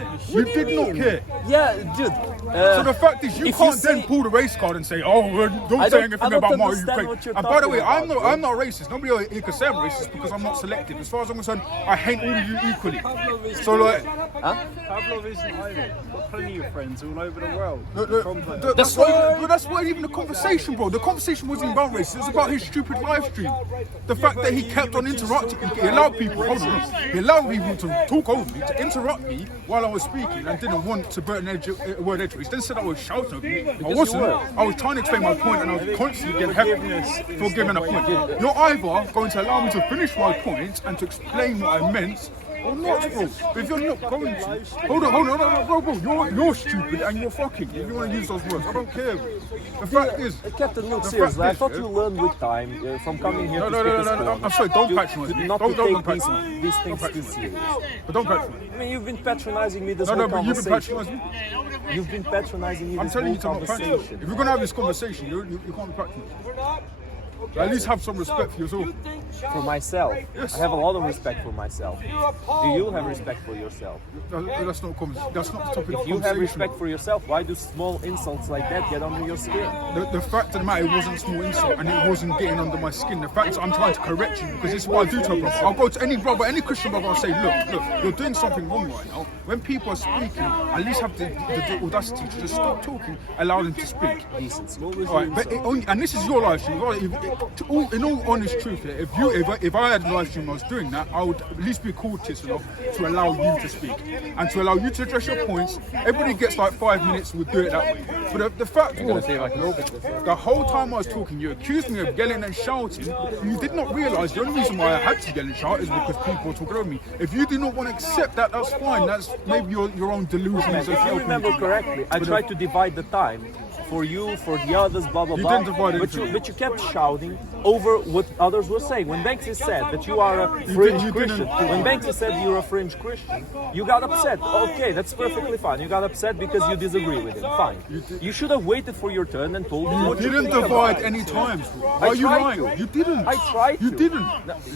care. You did not care. Yeah, dude. So the fact is, you can't then pull the race card and say, "Oh, don't say anything about my Ukraine." And by the way, I'm not racist. Nobody here can say I'm racist because I'm not selective. As far as I'm concerned, I hate all of you equally. So like, Pavlov isn't either. Got plenty of friends all over the world. That's not even the conversation, bro. The conversation wasn't about race. It was about his stupid live stream. The fact that he kept on interrupting, he allowed people. Hold on, he allowed people to talk over me, to interrupt me while I was speaking, and didn't want to burn a word edgeways. Then said I was shouting over me. I wasn't. I was trying to explain my point, and I was constantly getting heavy for giving a point. You're either going to allow me to finish my point and to explain what I meant, or not, bro. But if you're not going to, hold on, bro. You're stupid and you're fucking. If you want to use those words, I don't care. The fact is, Captain, look, seriously, I thought you learned with time from coming here to speak to school. I'm sorry, don't patronise me. Not Don't to take patronise me. these things too serious. But don't patronise me. I mean, you've been patronizing me this No, whole but you've been conversation. patronising me. You've been patronizing me I'm this telling whole you to not patronise. conversation. If we're going to have this conversation, you can't be patronising. At least have some respect for yourself. For myself, Yes. I have a lot of respect for myself. Do you have respect for yourself? That's not the topic of If you have conversation. respect for yourself, why do small insults like that get under your skin? The fact of the matter, it wasn't a small insult and it wasn't getting under my skin. The fact is, I'm trying to correct you because this is what I do to a brother. I'll go to any brother, any Christian brother, I'll say, look, you're doing something wrong right now. When people are speaking, at least have the audacity to just stop talking, allow them to speak. Decency. Alright, but and this is your live stream. In all honest truth, if I had a live stream and I was doing that, I would at least be courteous enough to allow you to speak and to allow you to address your points. Everybody gets like 5 minutes, we'll do it that way. But the fact was, the whole time I was talking, you accused me of yelling and shouting. You did not realise the only reason why I had to yell and shout is because people were talking over me. If you do not want to accept that, that's fine. That's maybe your own delusions. If you remember correctly, I tried to divide the time for you, for the others, blah blah You blah. didn't divide it But you kept shouting over what others were saying. When Banksy said that you are a fringe Christian, when Banksy said you're a fringe Christian, you got upset. Okay, that's perfectly fine. You got upset because you disagree with him. Fine. You should have waited for your turn and told him what you didn't think divide about it. any times. Why are you lying? You didn't. I tried to. You didn't.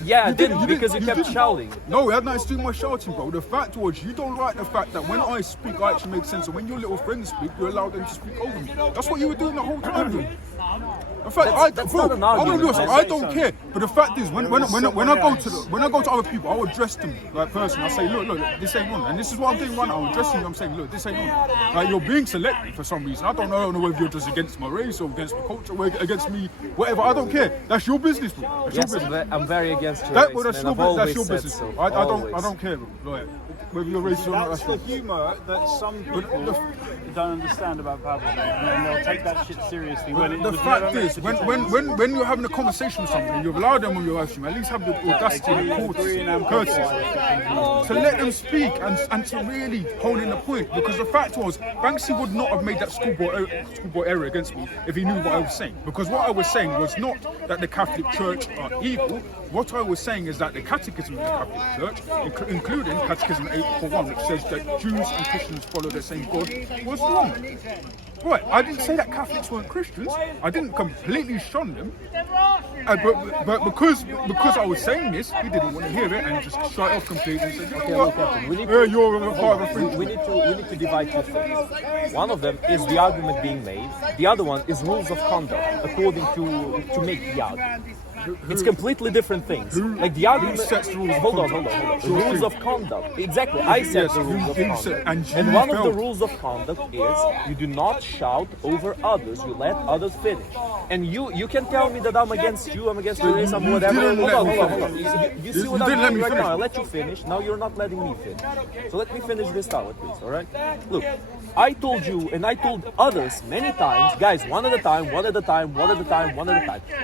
Yeah, I You didn't because you kept didn't. shouting. No, it had nothing to do with my shouting, bro. The fact was, you don't like the fact that when I speak, I actually make sense, and when your little friends speak, you allow them to speak over me. That's what you were doing the whole time, bro. In fact, That's not an argument. I don't care. But the fact is, when I go to other people, I'll address them like personally. I say, look, this ain't on, and this is what I'm doing right now. I'm addressing you. I'm saying, look, this ain't on. Like you're being selective for some reason. I don't know whether you're just against my race or against my culture, or against me, whatever. I don't care. That's your business, bro. That's Yes, your business. I'm very against your That's race, your man. I've always business. said so. I don't care, bro. Like, whether you're racist or not. That's the humour that some people don't understand about Pavlov, and then they'll take that shit seriously. The fact is, when you're having a conversation with somebody, you've allowed them on your live stream, at least have the audacity and courtesy to let them speak and to really hone in the point. Because the fact was, Banksy would not have made that schoolboy error against me if he knew what I was saying. Because what I was saying was not that the Catholic Church are evil. What I was saying is that the Catechism of the Catholic Church, including Catechism 8:1, which says that Jews and Christians follow the same God, was wrong. Right, I didn't say that Catholics weren't Christians. I didn't completely shun them. But because I was saying this, he didn't want to hear it and just shut it off completely and said, you know what? You're a part of a free. We need to divide two things. One of them is the argument being made. The other one is rules of conduct according to make the argument. It's completely different things. Like the argument. Sets the rules of hold on. conduct? The rules of conduct. Exactly. I set the rules of conduct. And one of the rules of conduct is you do not shout over others. You let others finish. And you can tell me that I'm against you, I'm against your race, I'm whatever. Hold on. You see what I'm doing right now? I let you finish. Now you're not letting me finish. So let me finish this out, please. All right? Look, I told you and I told others many times, guys, one at a time.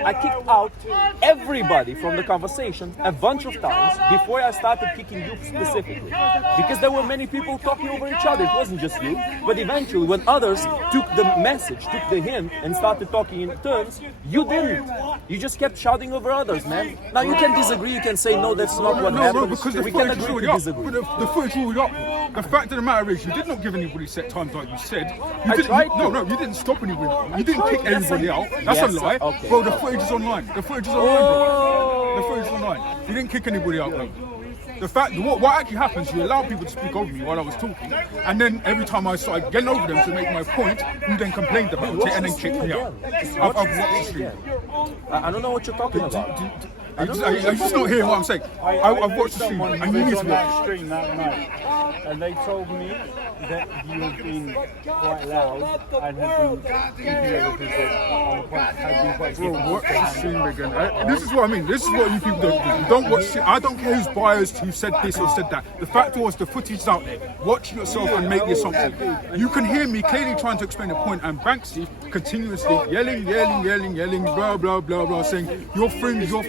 I kicked out everybody from the conversation a bunch of times before I started kicking you specifically. Because there were many people talking over each other. It wasn't just you. But eventually, when others took the message, took the hint, and started talking in turns, you didn't. You just kept shouting over others, man. Now you can disagree, you can say, no, that's not what happened. Because we can agree to disagree. But the footage was up. The fact of the matter is, you did not give anybody set times like you said. You didn't stop anybody. You didn't kick anybody out. That's a lie. Okay. Bro, the footage is online. The footage is online, bro. The footage is online. You didn't kick anybody out, bro. the fact, what actually happens, you allow people to speak over me while I was talking, and then every time I started getting over them to make my point, you then complained about it and then kicked me out. I've watched the stream. I don't know what you're talking about. Are you just not hearing what I'm saying? I've watched the stream, and you need to on be that stream that night, and they told me that you had been quite loud and had been keeping other people Watch the stream again. This is what I mean. This is what you people don't do. You don't watch shit. I don't care who's biased, who said this or said that. The fact was, the footage is out there. Watch yourself and make the assumption. You can hear me clearly trying to explain a point, and Banksy continuously yelling, blah, blah, blah, blah, saying, your fringe. No,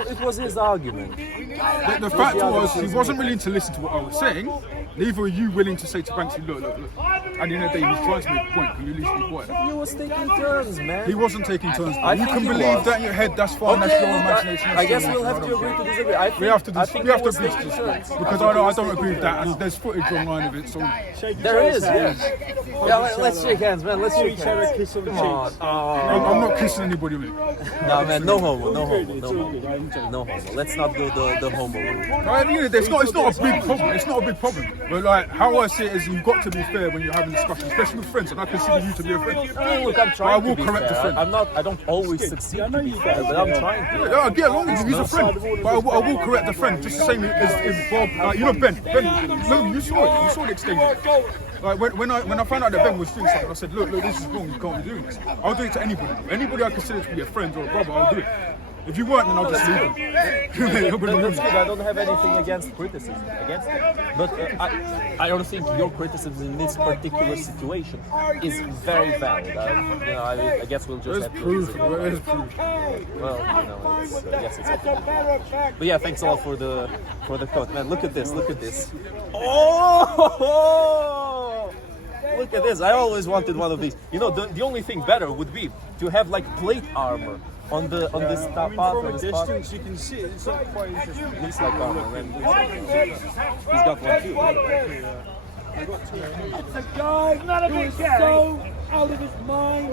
it was his argument. The fact was, he wasn't willing to listen to what I was saying. Neither are you willing to say to Banksy, look. At the end of the day, he was trying to make a point. Can you at least be quiet? He was taking turns, man. He wasn't taking turns. I You think can he believe was. that in your head, that's fine, that's your imagination. I guess we'll have to agree to disagree. We have to think agree he was to taking this turns. because I don't agree with that, and there's footage online of it. So There is, yes. Yeah, let's shake hands, man. Let's shake each other a hands. kiss on the Come on. cheeks. I'm not kissing anybody with it. No, man, no homo. It's all good, I enjoy it. No homo. Let's not do the homo rule. Right, it's not a big problem. It's not a big problem. But like how I see it is, you've got to be fair when you're having discussions, especially with friends, and I consider you to be a friend. Look, I'm trying I will to be correct the fair. friend. I don't always succeed I know to be you fair, guys but I'm trying to. Yeah, I get along with you. He's a friend, but I will correct the friend. Just the same as if Bob, like, you know Ben. No, you saw it. You saw the exchange. Like when I found out that Ben was doing something, I said, look, this is wrong. You can't be doing this. I'll do it to anybody. Anybody I consider to be a friend or a brother, I'll do it. If you weren't, then I'll just leave him. That's good. I don't have anything against criticism, but I don't think your criticism in this particular situation is very valid. I guess we'll just There's have to proof. disagree. There's proof. Well, I guess it's okay. But yeah, thanks a lot for the quote, man. Look at this. Oh! Look at this. I always wanted one of these. You know, the only thing better would be to have like plate armor on this top part. From a distance, you can see it. It's not quite interesting. Looks like armor, man. He's got one too. It's a guy who is so out of his mind.